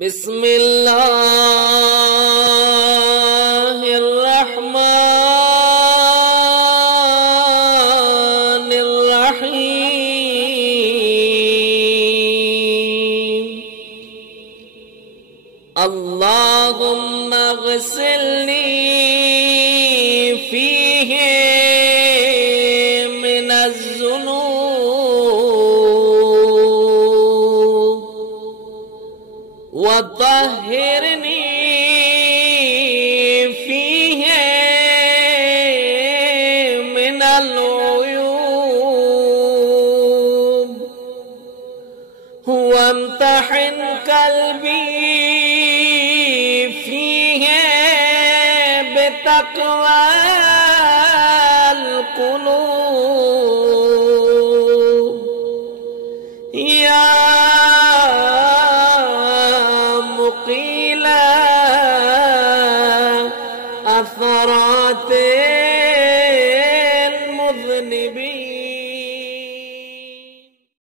بسم الله الرحمن الرحيم. اللهم اغسلني فيه من الذنوب وطهرني فيه من العيوب وامتحن قلبي فيه بتقوى القلوب يا مقيل أثرات